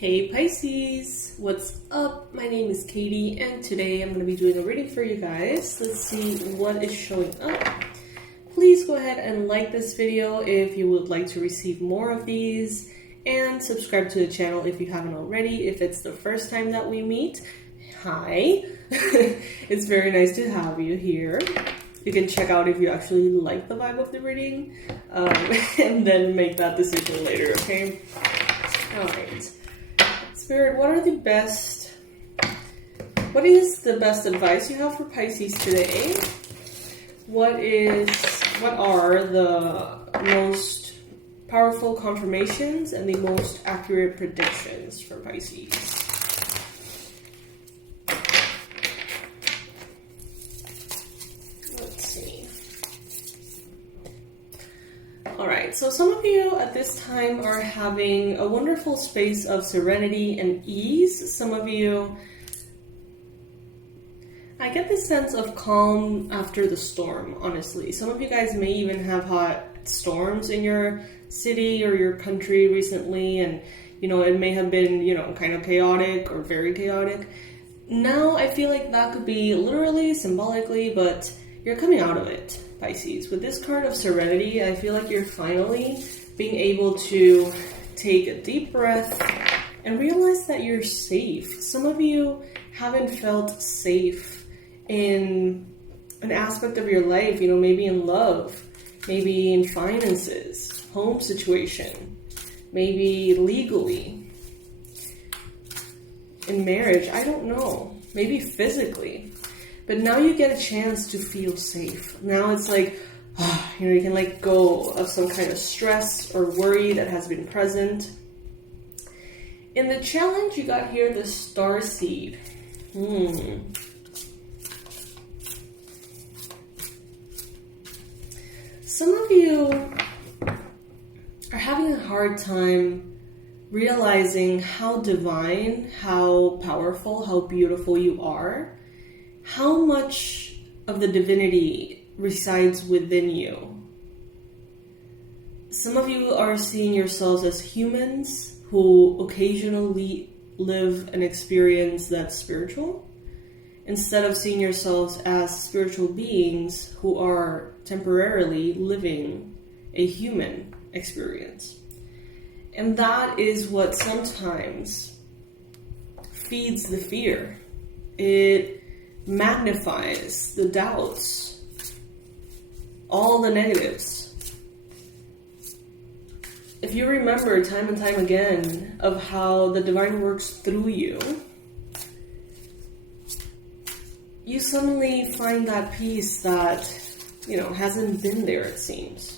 Hey Pisces, what's up? My name is Katie and today I'm going to be doing a reading for you guys. Let's see what is showing up. Please go ahead and like this video if you would like to receive more of these, and subscribe to the channel if you haven't already. If it's the first time that we meet, hi. It's very nice to have you here. You can check out if you actually like the vibe of the reading, and then make that decision later, okay? Alright. Spirit, what is the best advice you have for Pisces today? What are the most powerful confirmations and the most accurate predictions for Pisces? Let's see. Alright, so some of you at this time are having a wonderful space of serenity and ease. Some of you, I get this sense of calm after the storm, honestly. Some of you guys may even have had storms in your city or your country recently, and it may have been, kind of chaotic or very chaotic. Now I feel like that could be literally, symbolically, but you're coming out of it, Pisces. With this card of serenity, I feel like you're finally being able to take a deep breath and realize that you're safe. Some of you haven't felt safe in an aspect of your life, maybe in love, maybe in finances, home situation, maybe legally, in marriage, I don't know, maybe physically. But now you get a chance to feel safe. Now it's like, you can let go of some kind of stress or worry that has been present. In the challenge, you got here the star seed. Some of you are having a hard time realizing how divine, how powerful, how beautiful you are. How much of the divinity resides within you? Some of you are seeing yourselves as humans who occasionally live an experience that's spiritual, instead of seeing yourselves as spiritual beings who are temporarily living a human experience. And that is what sometimes feeds the fear. It magnifies the doubts, all the negatives. If you remember time and time again of how the divine works through you, you suddenly find that peace that, hasn't been there, it seems.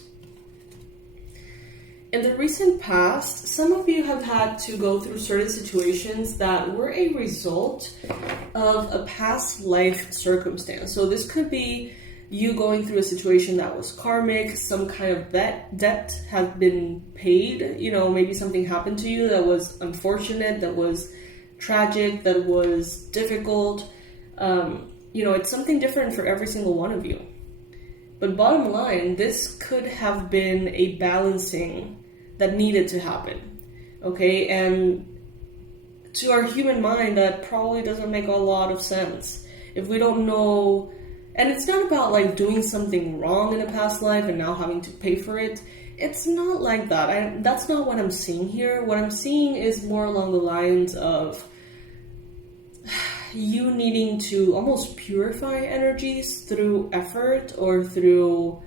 In the recent past, some of you have had to go through certain situations that were a result of a past life circumstance. So this could be you going through a situation that was karmic, some kind of debt has been paid, maybe something happened to you that was unfortunate, that was tragic, that was difficult. It's something different for every single one of you. But bottom line, this could have been a balancing that needed to happen, okay? And to our human mind, that probably doesn't make a lot of sense. If we don't know, and it's not about doing something wrong in a past life and now having to pay for it. It's not like that. That's not what I'm seeing here. What I'm seeing is more along the lines of you needing to almost purify energies through effort or through,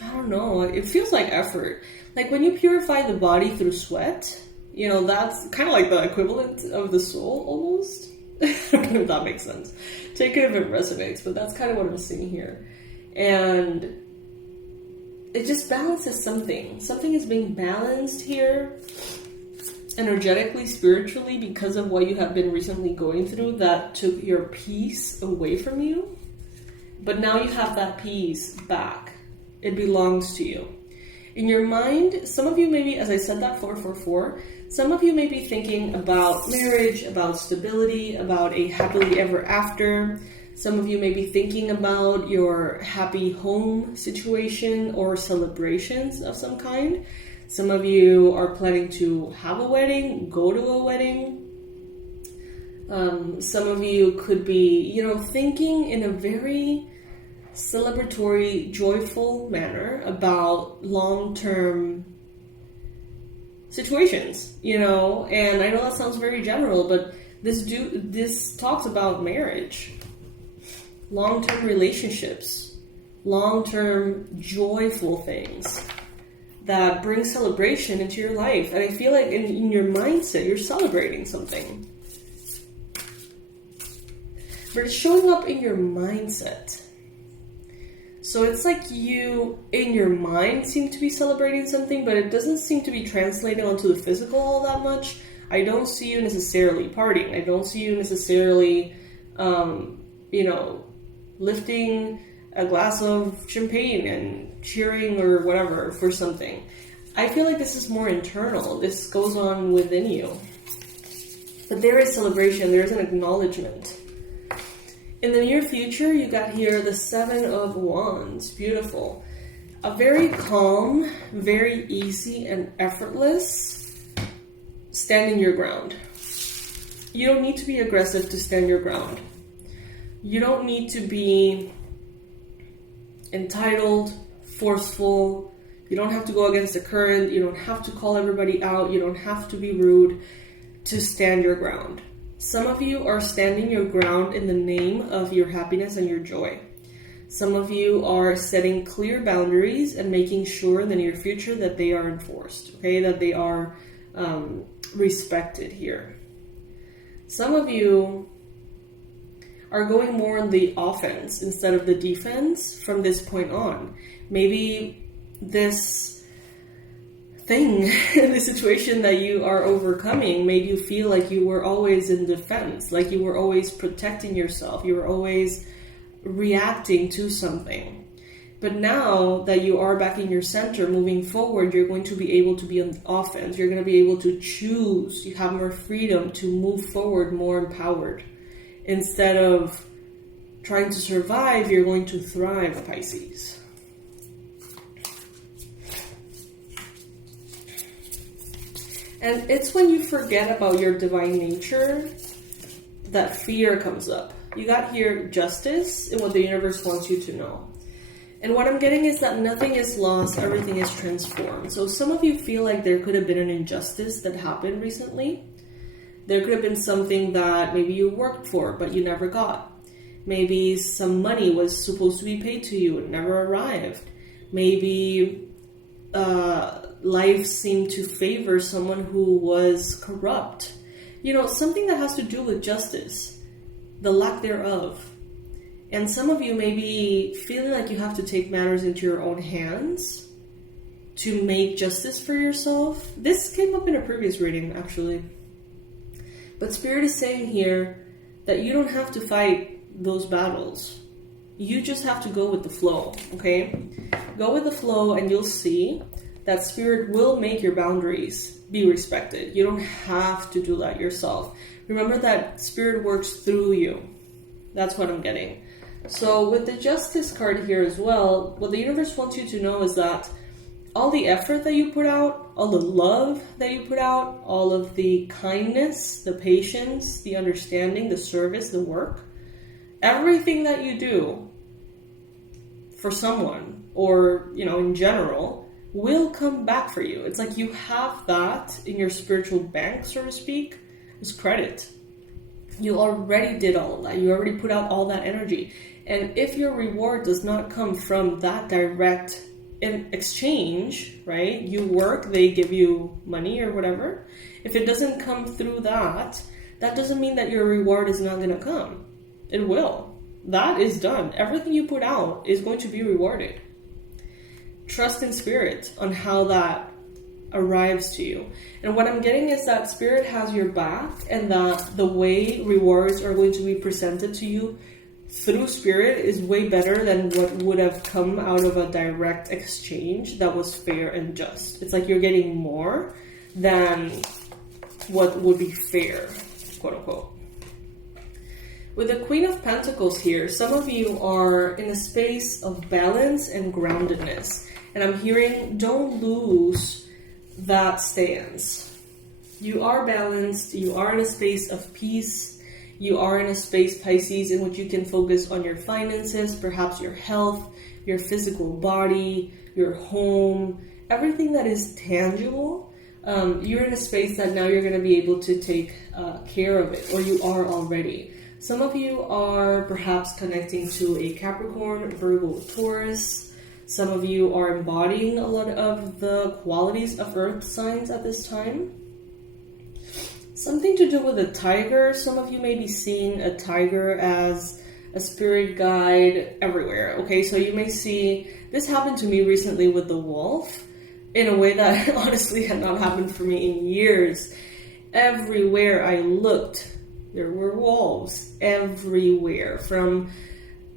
I don't know, it feels like effort. Like when you purify the body through sweat, that's kind of like the equivalent of the soul almost. I don't know if that makes sense. Take it if it resonates, but that's kind of what I'm seeing here. And it just balances something. Something is being balanced here, energetically, spiritually, because of what you have been recently going through that took your peace away from you. But now you have that peace back. It belongs to you. In your mind, some of you maybe, as I said that 444, some of you may be thinking about marriage, about stability, about a happily ever after. Some of you may be thinking about your happy home situation or celebrations of some kind. Some of you are planning to have a wedding, go to a wedding. Some of you could be, thinking in a very celebratory, joyful manner about long-term situations, and I know that sounds very general, but this talks about marriage, long-term relationships, long-term joyful things that bring celebration into your life. And I feel like in your mindset, you're celebrating something. But it's showing up in your mindset. So it's like you, in your mind, seem to be celebrating something, but it doesn't seem to be translated onto the physical all that much. I don't see you necessarily partying. I don't see you necessarily, lifting a glass of champagne and cheering or whatever for something. I feel like this is more internal. This goes on within you. But there is celebration. There is an acknowledgement. In the near future, you got here the 7 of Wands. Beautiful. A very calm, very easy and effortless standing your ground. You don't need to be aggressive to stand your ground. You don't need to be entitled, forceful. You don't have to go against the current. You don't have to call everybody out. You don't have to be rude to stand your ground. Some of you are standing your ground in the name of your happiness and your joy. Some of you are setting clear boundaries and making sure in the near future that they are enforced, okay? That they are respected here. Some of you are going more on the offense instead of the defense from this point on. Maybe this thing, the situation that you are overcoming made you feel like you were always in defense, like you were always protecting yourself, you were always reacting to something. But now that you are back in your center, moving forward, you're going to be able to be on the offense. You're going to be able to choose. You have more freedom to move forward, more empowered. Instead of trying to survive, you're going to thrive, Pisces. And it's when you forget about your divine nature that fear comes up. You got here justice and what the universe wants you to know. And what I'm getting is that nothing is lost, everything is transformed. So some of you feel like there could have been an injustice that happened recently. There could have been something that maybe you worked for, but you never got. Maybe some money was supposed to be paid to you and never arrived. Maybe life seemed to favor someone who was corrupt. Something that has to do with justice, the lack thereof. And some of you may be feeling like you have to take matters into your own hands to make justice for yourself. This came up in a previous reading, actually. But Spirit is saying here that you don't have to fight those battles. You just have to go with the flow, okay? Go with the flow and you'll see that Spirit will make your boundaries be respected. You don't have to do that yourself. Remember that Spirit works through you. That's what I'm getting. So with the Justice card here as well, what the universe wants you to know is that all the effort that you put out, all the love that you put out, all of the kindness, the patience, the understanding, the service, the work, everything that you do for someone or, in general, will come back for you. It's like you have that in your spiritual bank, so to speak, as credit. You already did all of that. You already put out all that energy. And if your reward does not come from that direct exchange, right? You work, they give you money or whatever. If it doesn't come through that doesn't mean that your reward is not going to come. It will. That is done. Everything you put out is going to be rewarded. Trust in Spirit on how that arrives to you. And what I'm getting is that Spirit has your back and that the way rewards are going to be presented to you through Spirit is way better than what would have come out of a direct exchange that was fair and just. It's like you're getting more than what would be fair, quote unquote. With the Queen of Pentacles here, some of you are in a space of balance and groundedness. And I'm hearing don't lose that stands. You are balanced. You are in a space of peace. You are in a space, Pisces, in which you can focus on your finances, perhaps your health, your physical body, your home, everything that is tangible. You're in a space that now you're going to be able to take care of it, or you are already. Some of you are perhaps connecting to a Capricorn, Virgo, Taurus. Some of you are embodying a lot of the qualities of earth signs at this time. Something to do with a tiger. Some of you may be seeing a tiger as a spirit guide everywhere. Okay, so you may see, this happened to me recently with the wolf in a way that honestly had not happened for me in years. Everywhere I looked, there were wolves everywhere, from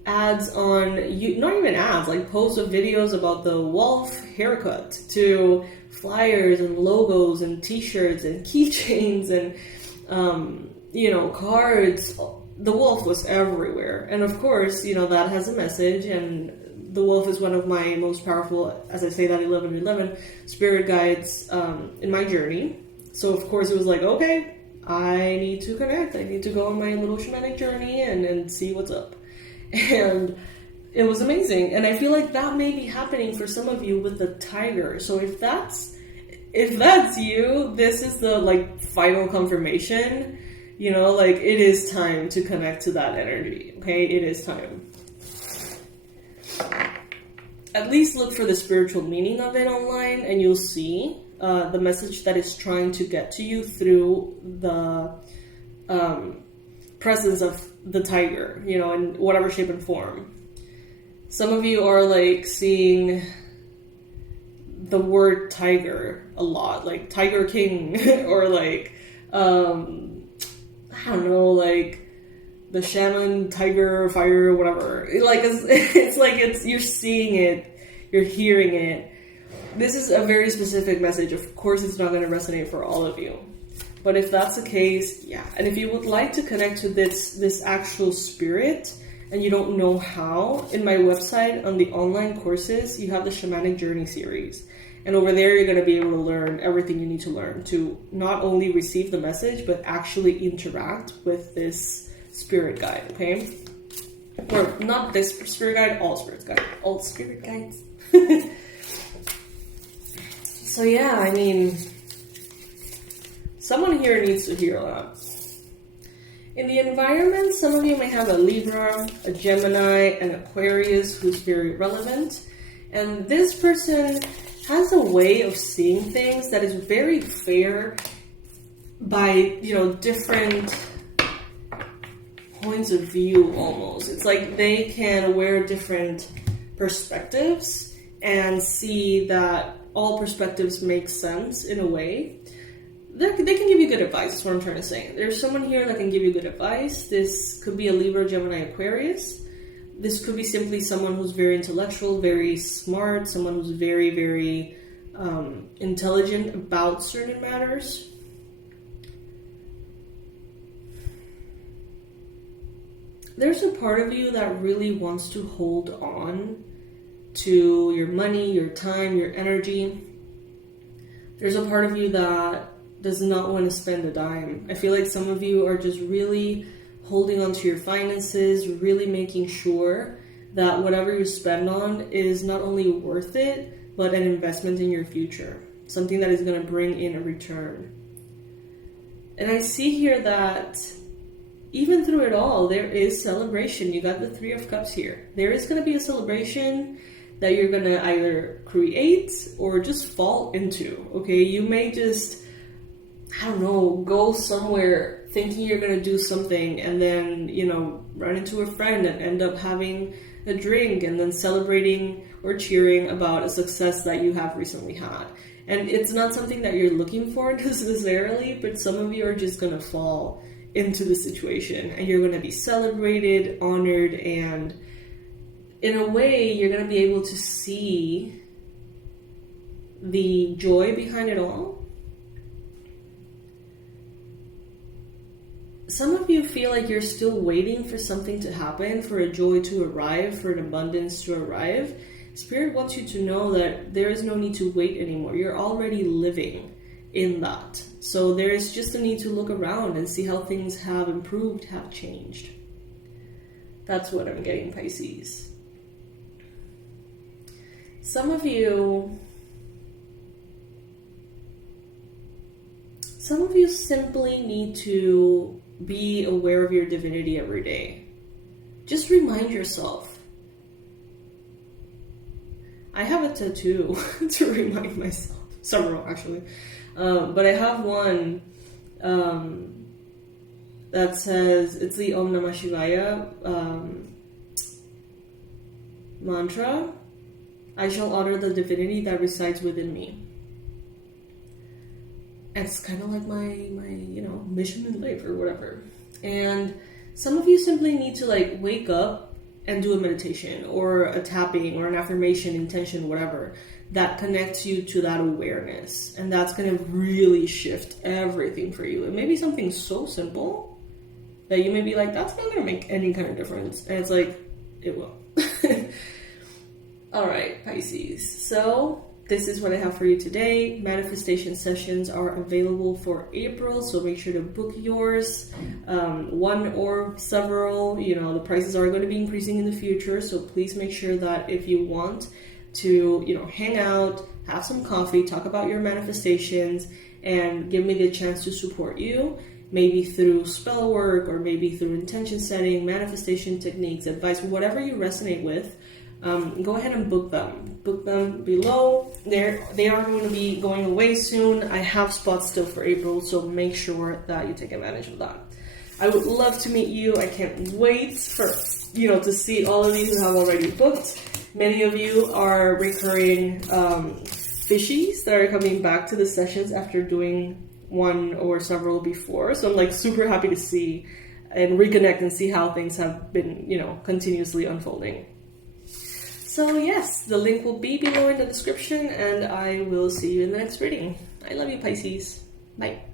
ads on, not even ads, like posts of videos about the wolf haircut, to flyers and logos and t-shirts and keychains and, cards. The wolf was everywhere. And of course, that has a message, and the wolf is one of my most powerful, as I say that 1111, spirit guides in my journey. So of course it was like, okay, I need to connect. I need to go on my little shamanic journey and see what's up. And it was amazing. And I feel like that may be happening for some of you with the tiger. So if that's you, this is the final confirmation. It is time to connect to that energy. Okay, it is time. At least look for the spiritual meaning of it online, and you'll see the message that is trying to get to you through the presence of the tiger, in whatever shape and form. Some of you are seeing the word tiger a lot, like Tiger King, or I don't know, the shaman, tiger, fire, whatever. It's you're seeing it, you're hearing it. This is a very specific message. Of course, it's not going to resonate for all of you. But if that's the case, yeah. And if you would like to connect to this actual spirit, and you don't know how, in my website, on the online courses, you have the Shamanic Journey series. And over there, you're going to be able to learn everything you need to learn to not only receive the message, but actually interact with this spirit guide, okay? Or not this spirit guide, all spirit guide. All spirit guides. So yeah, someone here needs to hear that. In the environment, some of you may have a Libra, a Gemini, an Aquarius who's very relevant. And this person has a way of seeing things that is very fair by, different points of view almost. It's like they can wear different perspectives and see that all perspectives make sense in a way. They can give you good advice, that's what I'm trying to say. There's someone here that can give you good advice. This could be a Libra, Gemini, Aquarius. This could be simply someone who's very intellectual, very smart, someone who's very, very intelligent about certain matters. There's a part of you that really wants to hold on to your money, your time, your energy. There's a part of you that does not want to spend a dime. I feel like some of you are just really holding on to your finances, really making sure that whatever you spend on is not only worth it, but an investment in your future. Something that is going to bring in a return. And I see here that even through it all, there is celebration. You got the Three of Cups here. There is going to be a celebration that you're going to either create or just fall into, okay? You may just, go somewhere thinking you're going to do something and then, run into a friend and end up having a drink and then celebrating or cheering about a success that you have recently had. And it's not something that you're looking for necessarily, but some of you are just going to fall into the situation and you're going to be celebrated, honored, and in a way you're going to be able to see the joy behind it all. Some of you feel like you're still waiting for something to happen, for a joy to arrive, for an abundance to arrive. Spirit wants you to know that there is no need to wait anymore. You're already living in that. So there is just a need to look around and see how things have improved, have changed. That's what I'm getting, Pisces. Some of you simply need to be aware of your divinity every day. Just remind yourself. I have a tattoo to remind myself. Several, actually. But I have one that says, it's the Om Namah Shivaya mantra. I shall honor the divinity that resides within me. And it's kind of like my mission in life or whatever. And some of you simply need to wake up and do a meditation or a tapping or an affirmation, intention, whatever, that connects you to that awareness. And that's going to really shift everything for you. It may be something so simple that you may be like, that's not going to make any kind of difference. And it's like, it will. All right, Pisces. So this is what I have for you today. Manifestation sessions are available for April, so make sure to book yours. One or several, the prices are going to be increasing in the future, so please make sure that if you want to, hang out, have some coffee, talk about your manifestations, and give me the chance to support you, maybe through spell work or maybe through intention setting, manifestation techniques, advice, whatever you resonate with, go ahead and book them. Book them below. They are going to be going away soon. I have spots still for April, so make sure that you take advantage of that. I would love to meet you. I can't wait for to see all of you who have already booked. Many of you are recurring fishies that are coming back to the sessions after doing one or several before. So I'm super happy to see and reconnect and see how things have been continuously unfolding. So yes, the link will be below in the description, and I will see you in the next reading. I love you, Pisces. Bye.